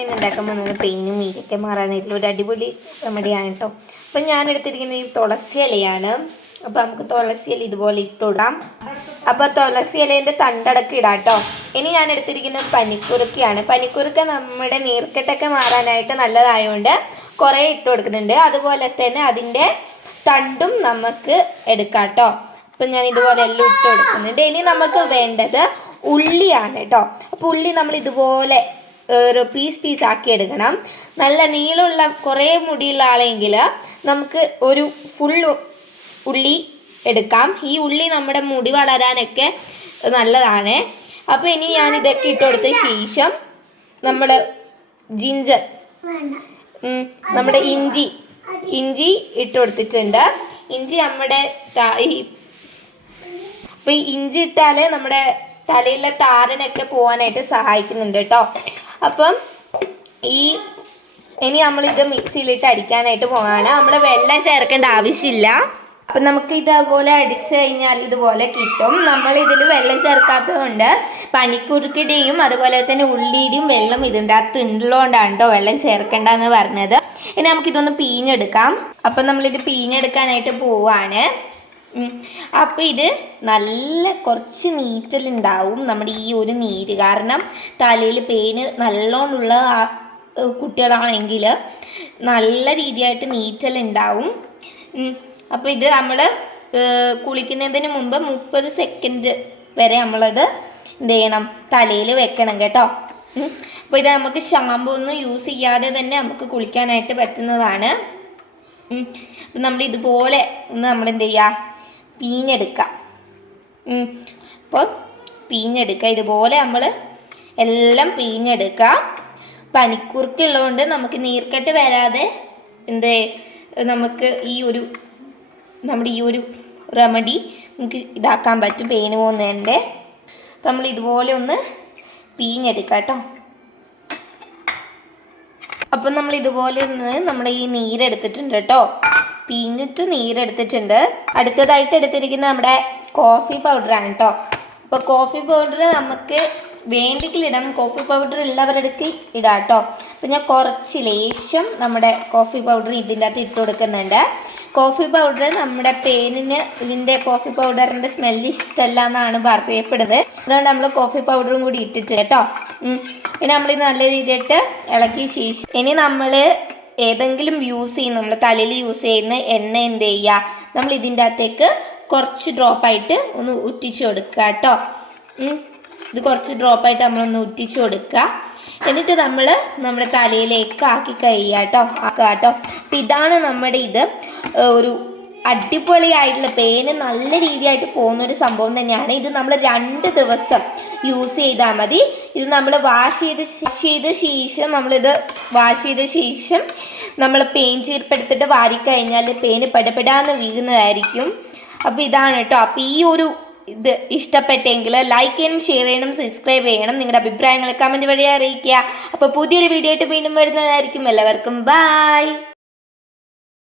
ഇന്ന് ഉണ്ടാക്കാൻ പോകുന്നത് പെയിനും നീരൊക്കെ മാറാനായിട്ടുള്ള ഒരു അടിപൊളി റെമഡിയാണ് കേട്ടോ. അപ്പം ഞാൻ എടുത്തിരിക്കുന്നത് ഈ തുളസി ഇലയാണ്. അപ്പം നമുക്ക് തുളസി ഇല ഇതുപോലെ ഇട്ട് കൊടുക്കാം. അപ്പോൾ തുളസി ഇലേൻ്റെ തണ്ടടക്കം ഇടാം കേട്ടോ. ഇനി ഞാൻ എടുത്തിരിക്കുന്നത് പനിക്കുറുക്കയാണ്. പനിക്കുറുക്ക നമ്മുടെ നീർക്കെട്ടൊക്കെ മാറാനായിട്ട് നല്ലതായതുകൊണ്ട് കുറേ ഇട്ട് കൊടുക്കുന്നുണ്ട്. അതുപോലെ തന്നെ അതിൻ്റെ തണ്ടും നമുക്ക് എടുക്കാം കേട്ടോ. അപ്പം ഞാൻ ഇതുപോലെ എല്ലാം ഇട്ട് കൊടുക്കുന്നുണ്ട്. ഇനി നമുക്ക് വേണ്ടത് ഉള്ളിയാണ് കേട്ടോ. അപ്പോൾ ഉള്ളി നമ്മൾ ഇതുപോലെ ഒരു പീസ് ആക്കി എടുക്കണം. നല്ല നീളമുള്ള കുറേ മുടിയുള്ള ആളെങ്കിൽ നമുക്ക് ഒരു ഫുൾ ഉള്ളി എടുക്കാം. ഈ ഉള്ളി നമ്മുടെ മുടി വളരാനൊക്കെ നല്ലതാണ്. അപ്പോൾ ഇനി ഞാൻ ഇതൊക്കെ ഇട്ട് കൊടുത്ത ശേഷം നമ്മുടെ ജിഞ്ചർ, നമ്മുടെ ഇഞ്ചി ഇട്ട് കൊടുത്തിട്ടുണ്ട്. ഇഞ്ചി നമ്മുടെ അപ്പോൾ ഈ ഇഞ്ചി ഇട്ടാൽ നമ്മുടെ തലയിലെ താരനൊക്കെ പോകാനായിട്ട് സഹായിക്കുന്നുണ്ട് കേട്ടോ. അപ്പം ഇനി നമ്മളിത് മിക്സിയിലിട്ട് അടിക്കാനായിട്ട് പോവാണ്. നമ്മൾ വെള്ളം ചേർക്കേണ്ട ആവശ്യമില്ല. അപ്പം നമുക്ക് ഇതേപോലെ അടിച്ചു കഴിഞ്ഞാൽ ഇതുപോലെ കിട്ടും. നമ്മളിതിൽ വെള്ളം ചേർക്കാത്തത് കൊണ്ട് പനിക്കുറുക്കിയുടെയും അതുപോലെ തന്നെ ഉള്ളിയുടെയും വെള്ളം ഇതിൻ്റെ അകത്ത് ഉള്ളതുകൊണ്ടാണ് കേട്ടോ വെള്ളം ചേർക്കേണ്ടെന്ന് പറഞ്ഞത്. ഇനി നമുക്കിതൊന്ന് പിഴിഞ്ഞെടുക്കാം. അപ്പം നമ്മളിത് പിഴിഞ്ഞെടുക്കാനായിട്ട് പോവാണ്. അപ്പോൾ ഇത് നല്ല കുറച്ച് നീറ്റലുണ്ടാവും നമ്മുടെ ഈ ഒരു നീര്. കാരണം തലയിൽ പെയിന് നല്ലോണമുള്ള കുട്ടികളാണെങ്കിൽ നല്ല രീതിയായിട്ട് നീറ്റലുണ്ടാവും. അപ്പോൾ ഇത് നമ്മൾ കുളിക്കുന്നതിന് മുമ്പ് 30 സെക്കൻഡ് വരെ നമ്മളത് എന്ത് ചെയ്യണം, തലയിൽ വെക്കണം കേട്ടോ. അപ്പോൾ ഇത് നമുക്ക് ഷാമ്പു ഒന്നും യൂസ് ചെയ്യാതെ തന്നെ നമുക്ക് കുളിക്കാനായിട്ട് പറ്റുന്നതാണ്. അപ്പം നമ്മൾ ഇതുപോലെ ഒന്ന് നമ്മളെന്ത് ചെയ്യുക, പിഴിഞ്ഞെടുക്കുക. അപ്പോൾ പിഴിഞ്ഞെടുക്കുക. ഇതുപോലെ നമ്മൾ എല്ലാം പിഴിഞ്ഞെടുക്കുക. പനിക്കുറുക്കുള്ളതുകൊണ്ട് നമുക്ക് നീർക്കെട്ട് വരാതെ നമുക്ക് നമ്മുടെ ഈ ഒരു റെമഡി നമുക്ക് ഇതാക്കാൻ പറ്റും പെയിന് പോകുന്നതിൻ്റെ. അപ്പം നമ്മൾ ഇതുപോലെ ഒന്ന് പിഴിഞ്ഞെടുക്കുക കേട്ടോ. അപ്പം നമ്മൾ ഇതുപോലെ ഒന്ന് നമ്മുടെ ഈ നീരെടുത്തിട്ടുണ്ട് കേട്ടോ. പിഴിഞ്ഞിട്ട് നീരെടുത്തിട്ടുണ്ട്. അടുത്തതായിട്ട് എടുത്തിരിക്കുന്നത് നമ്മുടെ കോഫി പൗഡറാണ് കേട്ടോ. അപ്പോൾ കോഫി പൗഡർ നമുക്ക് വേണ്ടിയിട്ടിടാം, കോഫി പൗഡർ ഉള്ളവരുടെ ഇടാം കേട്ടോ. അപ്പോൾ ഞാൻ കുറച്ച് ലേശം നമ്മുടെ കോഫി പൗഡർ ഇതിൻ്റെ അകത്ത് ഇട്ട് കൊടുക്കുന്നുണ്ട്. കോഫി പൗഡർ നമ്മുടെ പേനിന് ഇതിൻ്റെ കോഫി പൗഡറിൻ്റെ സ്മെല്ല് ഇഷ്ടമല്ല എന്നാണ് പറയപ്പെടുന്നത്. അതുകൊണ്ട് നമ്മൾ കോഫി പൗഡറും കൂടി ഇട്ടിട്ട് കേട്ടോ. ഇനി നമ്മളിത് നല്ല രീതിയായിട്ട് ഇളക്കിയ ശേഷം ഇനി നമ്മൾ ഏതെങ്കിലും നമ്മൾ തലയിൽ യൂസ് ചെയ്യുന്ന എണ്ണ എന്ത് ചെയ്യുക, നമ്മൾ ഇതിൻ്റെ അകത്തേക്ക് കുറച്ച് ഡ്രോപ്പായിട്ട് ഒന്ന് ഉറ്റിച്ച് കൊടുക്കുക കേട്ടോ. ഇത് കുറച്ച് ഡ്രോപ്പായിട്ട് നമ്മളൊന്ന് ഉറ്റിച്ച് കൊടുക്കുക. എന്നിട്ട് നമ്മൾ നമ്മുടെ തലയിലേക്ക് ആക്കി ആക്കുക കേട്ടോ. അപ്പം ഇതാണ് നമ്മുടെ ഇത് ഒരു അടിപൊളിയായിട്ടുള്ള പേന് നല്ല രീതിയായിട്ട് പോകുന്നൊരു സംഭവം തന്നെയാണ്. ഇത് നമ്മൾ 2 ദിവസം യൂസ് ചെയ്താൽ മതി. ഇത് നമ്മൾ വാഷ് ചെയ്ത ശേഷം നമ്മൾ പെയിൻ ചീർപ്പെടുത്തിട്ട് വാരിക്കഴിഞ്ഞാൽ പേന് പെടപ്പെടാന്ന് വീഴുന്നതായിരിക്കും. അപ്പോൾ ഇതാണ് കേട്ടോ. അപ്പോൾ ഈ ഒരു ഇത് ഇഷ്ടപ്പെട്ടെങ്കിൽ ലൈക്ക് ചെയ്യണം, ഷെയർ ചെയ്യണം, സബ്സ്ക്രൈബ് ചെയ്യണം. നിങ്ങളുടെ അഭിപ്രായങ്ങൾ കമൻറ്റ് വഴി അറിയിക്കുക. അപ്പോൾ പുതിയൊരു വീഡിയോ ആയിട്ട് വീണ്ടും വരുന്നതായിരിക്കും. എല്ലാവർക്കും ബൈ.